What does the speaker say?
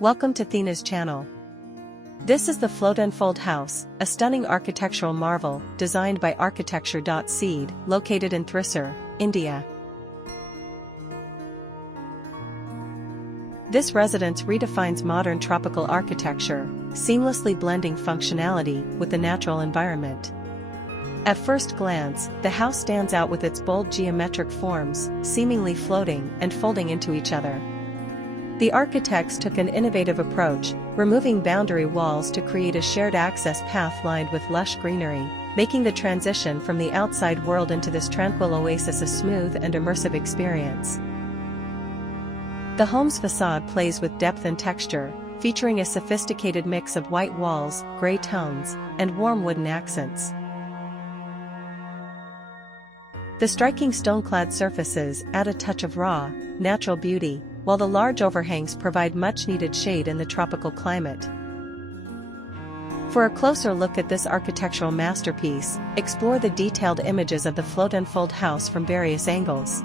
Welcome to Thina's channel. This is the Float and Fold House, a stunning architectural marvel, designed by architecture.SEED, located in Thrissur, India. This residence redefines modern tropical architecture, seamlessly blending functionality with the natural environment. At first glance, the house stands out with its bold geometric forms, seemingly floating and folding into each other. The architects took an innovative approach, removing boundary walls to create a shared access path lined with lush greenery, making the transition from the outside world into this tranquil oasis a smooth and immersive experience. The home's façade plays with depth and texture, featuring a sophisticated mix of white walls, gray tones, and warm wooden accents. The striking stone-clad surfaces add a touch of raw, natural beauty, while the large overhangs provide much-needed shade in the tropical climate. For a closer look at this architectural masterpiece, explore the detailed images of the Float and Fold house from various angles.